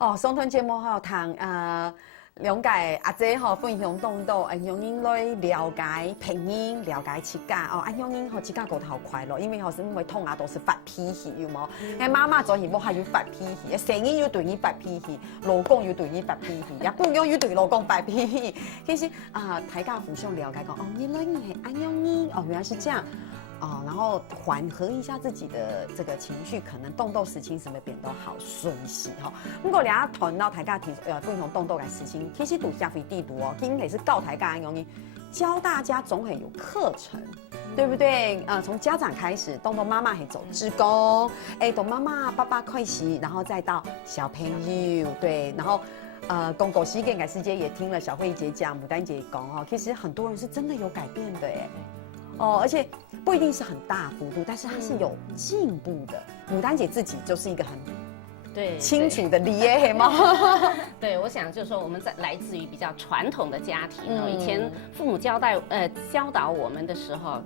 哦，松吞节目吼，同了解阿姐吼分享动作，让人来了解配音，了解自家哦，让人吼自家过得好快乐，因为吼是因为痛啊都是发脾气，有冇？哎，妈妈做嘢冇还要发脾气，生意又对你发脾气，老公又对你发脾气，也公公又对老公发脾气。其实大家互相了解讲，哦，原来你系安样哦，原来是这样。哦，然后缓和一下自己的这个情绪，可能动斗事情什么变都好顺势哈。不过俩谈到大家提不同动斗嘅事情，其实都下回地图哦，今天是告大家容易教大家总会有课程。对不对？从家长开始，动动妈妈还走志工，从妈妈、爸爸开始，然后再到小朋友，对，然后公狗西更改世界也听了小慧姐讲，牡丹姐讲哦，其实很多人是真的有改变的哎。哦，而且不一定是很大幅度，但是它是有进步的。牡丹姐自己就是一个很清楚的理解吗？对，我想就是说我们来自于比较传统的家庭哦，以前父母教导我们的时候。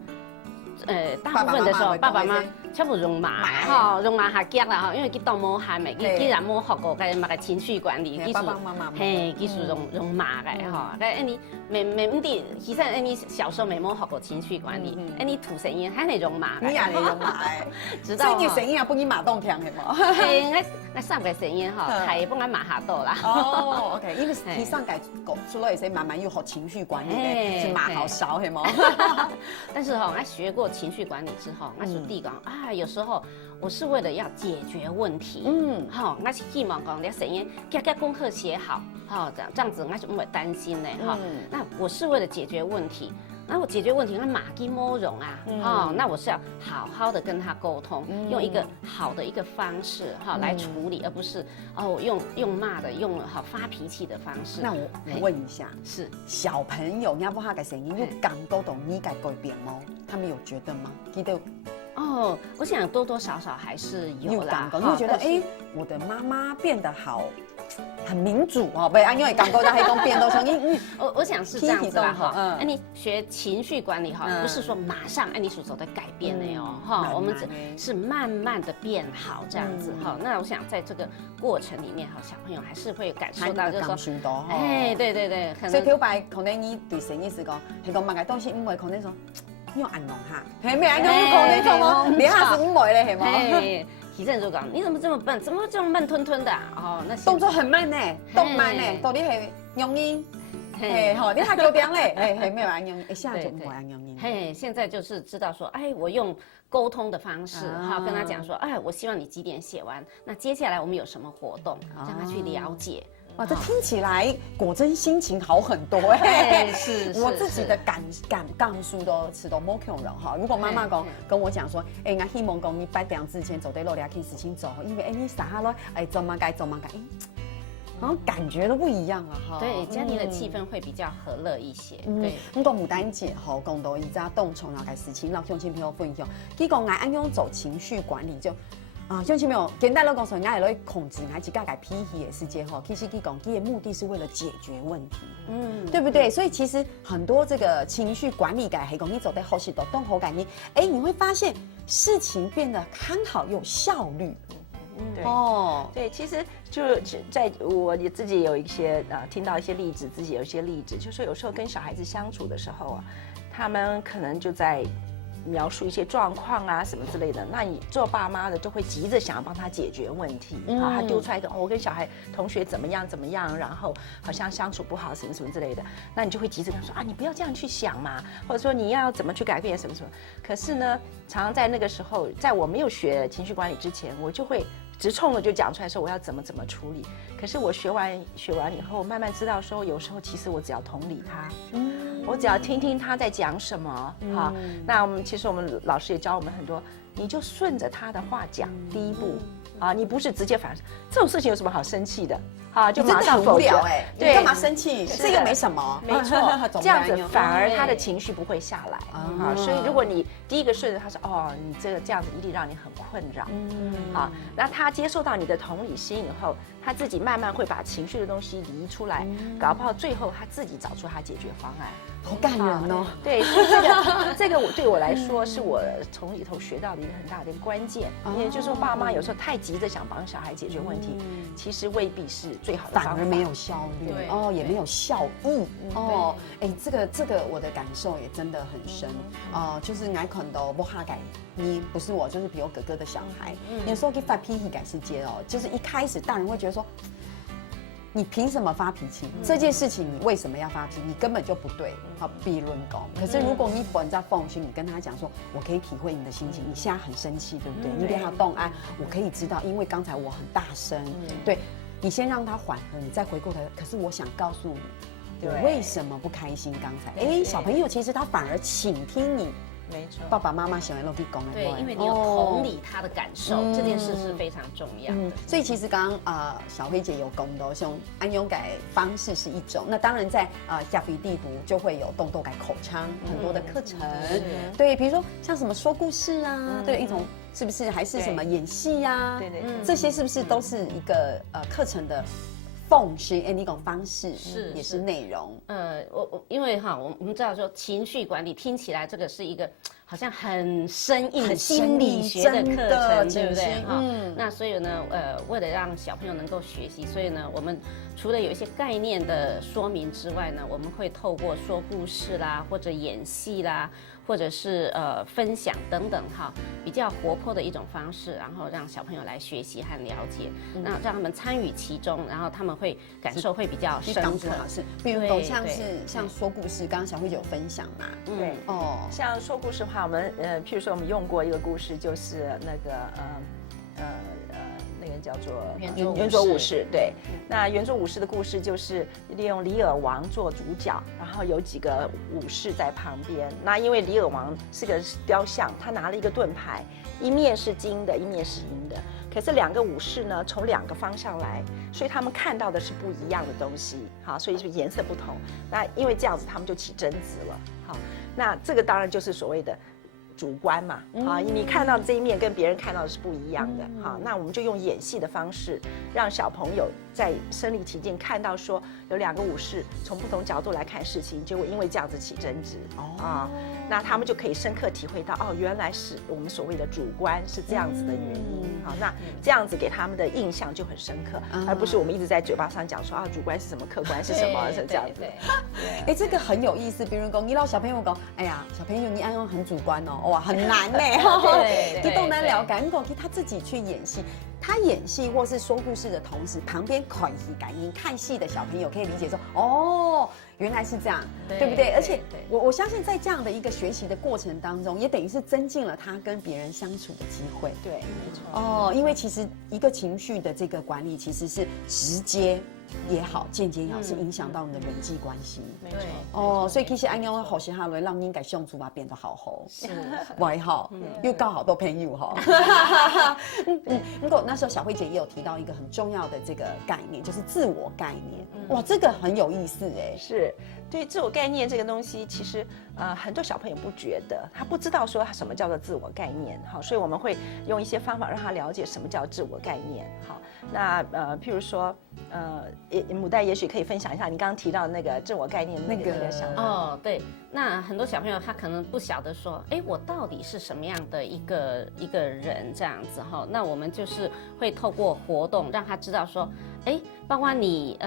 大部分的时候，爸爸妈妈全部用骂哈，用骂下脚啦哈，因为佢當冇係咪？既然冇學過嘅，咪情緒管理，爸爸媽媽嘿，技術用罵嘅哈。但你唔啲，其實你小時候冇學過情緒管理，你吐聲音係你用罵嘅，你也係用罵誒，所以你聲音也不你罵動聽係冇？係，我三個聲音哈，係幫我罵下到啦。哦 ，OK， 因為你上改除了也是慢慢又學情緒管理咧，是罵好少係冇？但是哈，我學過情緒管理之後，我就第講有時候我是為了要解決問題，好，我是希望講你聲音加功課寫好，好這樣子我就唔會擔心咧，哈，那我是為了解決問題。那我解決問題，那馬基莫容啊，那我是要好好的跟他溝通，用一個好的一個方式哈來處理，而不是用罵的，用發脾氣的方式。那我問一下，是小朋友，你不他嘅聲音有感覺到你嘅改變嗎？他們有覺得嗎？記得哦，我想多多少少還是有啦。你會覺得我的媽媽變得好。很民主哦，不，因為感覺到黑公變都聲音，我想是這樣子啦哈。你學情緒管理哈，不是說馬上你所做的改變的哦哈，我們是慢慢的變好這樣子哈。那我想在這個過程裡面哈，小朋友還是會感受到，就是說，哎，對對對，所以挑擺可能你對聲音是講，係講乜嘅東西唔會可能說用安弄下，係咩安弄可能做麼？你下是唔會咧，係麼？體正就講，你怎麼這麼笨？怎麼這麼慢吞吞的？哦，那動作很慢呢，動慢呢，到底係用音，嘿，好，你還九點嘞，嘿，沒有按用，一下就不按用音。嘿，現在就是知道說，哎，我用溝通的方式，哈，跟他講說，哎，我希望你幾點寫完，那接下來我們有什麼活動，讓他去了解。哇，這聽起來果真心情好很多哎！是，我自己的感受都是都冇強人哈。如果媽媽跟我講說，我希望講你8點之前做得落兩件事情做，因為你啥咯，做乜該，好像感覺都不一樣了哈。對，家庭的氣氛會比較和樂一些。對，咁個牡丹姐吼講到依家動重要嘅事情，讓鄉親朋友分享。佢講按樣走情緒管理就。鄉親朋友，簡單嚟講，說，我係來控制我自己嘅脾氣嘅世界哈。其實佢講，佢嘅目的是為了解決問題，對不對？所以其實很多這個情緒管理嘅係講，你走得好時都動好感你，你會發現事情變得很好有效率。對對，其實就在我自己有一些聽到一些例子，自己有一些例子，就是有時候跟小孩子相處的時候啊，他們可能就在。描述一些狀況啊什麼之類的，那你做爸媽的就會急着想要幫他解決問題，他丟出來的我跟小孩同學怎麼樣，然後好像相處不好什麼之類的，那你就會急着跟他說你不要這樣去想嘛，或者說你要怎麼去改變什麼。可是呢，常常在那個時候，在我沒有學情緒管理之前，我就會直衝的就講出來說我要怎麼處理。可是我學完以後，慢慢知道說有時候其實我只要同理他，我只要聽聽他在講什麼，那其實我們老師也教我們很多，你就順着他的話講，第一步你不是直接反，這種事情有什麼好生氣的就馬上否決，對，你幹嘛生氣？這又沒什麼，沒錯，這樣子反而他的情緒不會下來所以如果你第一個順着他說你這樣子一定讓你很困擾那他接受到你的同理心以後，他自己慢慢會把情緒的東西移出來，搞不好最後他自己找出他解決方案。好感人哦。对，所以这个对我来说是我从里头学到的一个很大的一个关键。也就是说，爸妈有时候太急着想帮小孩解决问题，其实未必是最好的方法，反而没有效率哦，也没有效益哦。哎，这个我的感受也真的很深就是我看到不哈改，你不是我，就是比如哥哥的小孩，有时候给发脾气改世界就是一开始大人会觉得说，你凭什么发脾气？这件事情你为什么要发脾气？你根本就不对。好，辩论讲。可是如果你本在奉训，你跟他讲说，我可以体会你的心情，你现在很生气，对不对？你给他动安，我可以知道，因为刚才我很大声。对，你先让他缓和，你再回过头。可是我想告诉你，我为什么不开心？刚才，小朋友其实他反而倾听你。没错，爸爸妈妈喜欢落地讲的，对，因为你有同理他的感受，这件事是非常重要的。所以其实刚刚小辉姐有讲到，像安永改方式是一种，那当然在下飞地读就会有动作改口腔很多的课程，对，比如说像什么说故事啊，对，一种是不是还是什么演戏呀？对，这些是不是都是一个课程的？奉训一种方式也是内容。因为我们知道说情绪管理听起来这个是一个好像很生硬的心理学的课程，对不对？那所以呢，为了让小朋友能够学习，所以呢，我们除了有一些概念的说明之外呢，我们会透过说故事啦，或者演戏啦，或者是分享等等比较活泼的一种方式，然后让小朋友来学习和了解，那让他们参与其中，然后他们会感受会比较深刻。是，比如像说故事，刚刚小慧姐有分享嘛？对，像说故事的话，我们譬如说我们用过一个故事，就是那个那个叫做圆桌武士。对，那圆桌武士的故事就是利用李尔王做主角，然后有几个武士在旁边。那因为李尔王是个雕像，他拿了一个盾牌，一面是金的，一面是银的。可是两个武士呢，从两个方向来，所以他们看到的是不一样的东西。好，所以就颜色不同。那因为这样子，他们就起争执了。好，那这个当然就是所谓的主观嘛，你看到的这一面跟别人看到的是不一样的，那我们就用演戏的方式，让小朋友在身临其境看到说有两个武士从不同角度来看事情，结果因为这样子起争执，那他们就可以深刻体会到，原来是我们所谓的主观是这样子的原因，那这样子给他们的印象就很深刻，而不是我们一直在嘴巴上讲说主观是什么，客观是什么，是这样子。这个很有意思，比如说你让小朋友讲，哎呀，小朋友你按用很主观哇，很难呢，你都难了解，他自己去演戏。他演戏或是说故事的同时，旁边看戏感应看戏的小朋友可以理解说，原来是这样，对不对？而且我相信在这样的一个学习的过程当中，也等于是增进了他跟别人相处的机会。对，没错。因为其实一个情绪的这个管理，其实是直接也好，间接也好，是影响到你的人际关系。没错。所以其实安用好些下来，让应该相处吧变得好好，是，外好，又刚好都朋友哈。如果那时候小慧姐也有提到一个很重要的这个概念，就是自我概念。哇，这个很有意思是。对自我概念这个东西，其实很多小朋友不觉得，他不知道说什么叫做自我概念。好，所以我们会用一些方法让他了解什么叫自我概念。好，那譬如说母带也许可以分享一下你刚刚提到的那个自我概念那个想法。对，那很多小朋友他可能不晓得说，我到底是什么样的一个人这样子哈。那我们就是会透过活动让他知道说，包括你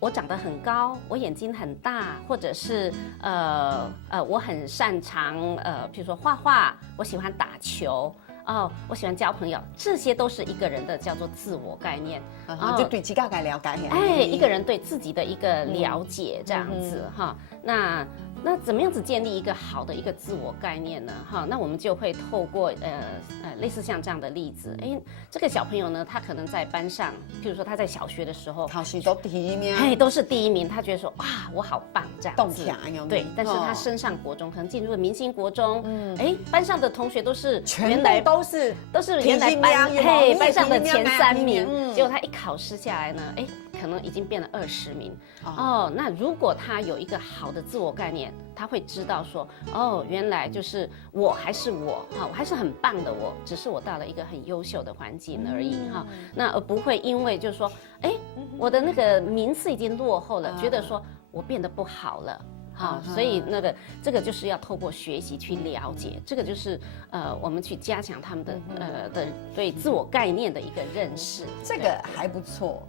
我长得很高，我眼睛很大，或者是我很擅长比如说画画，我喜欢打球。我喜欢交朋友，这些都是一个人的叫做自我概念，就对自己概了解。一个人对自己的一个了解，这样子哈。那怎么样子建立一个好的一个自我概念呢？那我们就会透过类似像这样的例子，这个小朋友呢，他可能在班上，譬如说他在小学的时候，考试都第一名，都是第一名，他觉得说哇，我好棒这样子，对。但是他升上国中，可能进入了明星国中，班上的同学都是原来都是原来班上的前3名，结果他一考试下来呢，可能已经变了20名。那如果他有一个好的自我概念，他会知道说，原来就是我还是我，我还是很棒的我，只是我到了一个很优秀的环境而已哈。那而不会因为就是说，我的那个名次已经落后了，觉得说我变得不好了。好，所以这个就是要透过学习去了解，这个就是我们去加强他们的对自我概念的一个认识，这个还不错。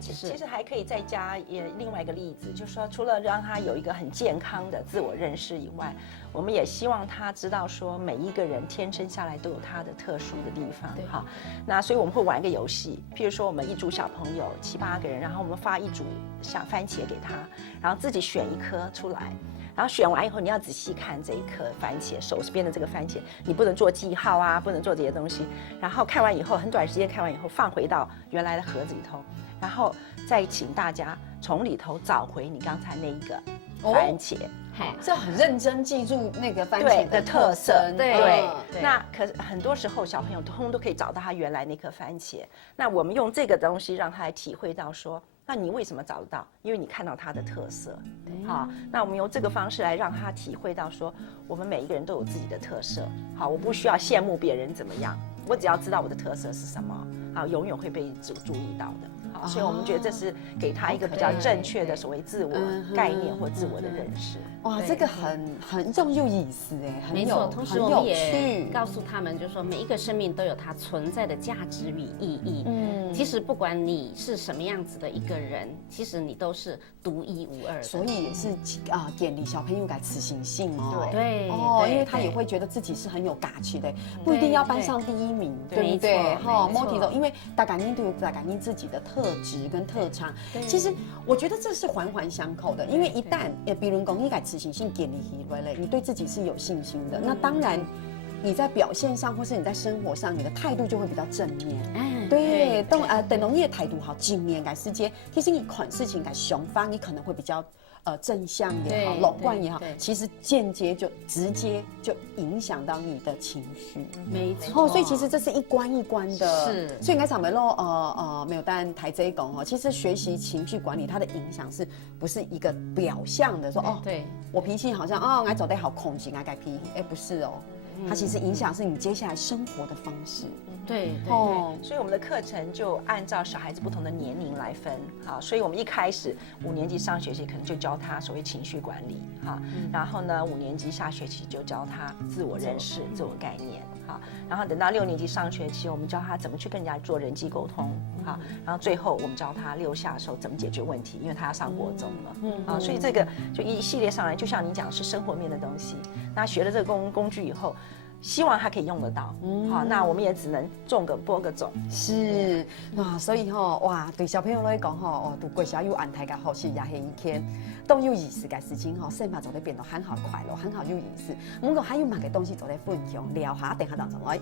其实还可以再加另外一个例子，就是说除了让他有一个很健康的自我认识以外，我们也希望他知道说每一个人天生下来都有他的特殊的地方。好，那所以我们会玩一个游戏，譬如说我们一组小朋友7、8个人，然后我们发一组像番茄给他，然后自己选一颗出来，然后选完以后你要仔细看这一颗番茄，手边的这个番茄，你不能做记号啊，不能做这些东西。然后看完以后，很短时间看完以后，放回到原来的盒子里头，然后再请大家从里头找回你刚才那一个番茄。这很认真记住那个番茄的特色。对，那可是很多时候小朋友通通都可以找到他原来那颗番茄。那我们用这个东西让他来体会到说，那你为什么找得到？因为你看到他的特色。好，那我们用这个方式来让他体会到说，我们每一个人都有自己的特色。好，我不需要羡慕别人怎么样，我只要知道我的特色是什么，好，永远会被注意到的。好，所以我们觉得这是给他一个比较正确的所谓自我概念或自我的认识。哇，这个很有意思哎，没错。同时我们也告诉他们，就是说每一个生命都有它存在的价值与意义。其实不管你是什么样子的一个人，其实你都是独一无二的。所以也是建立小朋友的自信心哦。对因为他也会觉得自己是很有价值的，不一定要班上第1名，对不对？莫提到，因为大家都有大家自己的特质跟特长。其实我觉得这是环环相扣的，因为一旦比如讲你改自信心建立起来了，你对自己是有信心的，那当然你在表现上或是你在生活上，你的态度就会比较正面。对，等同你的态度好，正面改世界，其实你看事情改想法，你可能会比较正向也好，乐观也好，其实间接就直接就影响到你的情绪。没错，所以其实这是一关一关的。是，所以应该讲没咯，没有但台这一讲其实学习情绪管理，它的影响是不是一个表象的说对我脾气好像我走得好控制改脾，不是哦。它其实影响是你接下来生活的方式。对，所以我们的课程就按照小孩子不同的年龄来分。好，所以我们一开始5年级上学期可能就教他所谓情绪管理，哈，然后呢5年级下学期就教他自我认识、自我概念，哈，然后等到6年级上学期，我们教他怎么去跟人家做人际沟通，哈，然后最后我们教他6下的时候怎么解决问题，因为他要上国中了，啊，所以这个就一系列上来，就像你讲是生活面的东西。那学了这个工具以后，希望他可以用得到，好，那我们也只能播个种。是啊，所以哇，对小朋友来讲读过小有安排个学习也是一天都有意思的事情生活做得变得很好快乐，很好有意思。不过还有蛮个东西做得分享，聊下等下当中来。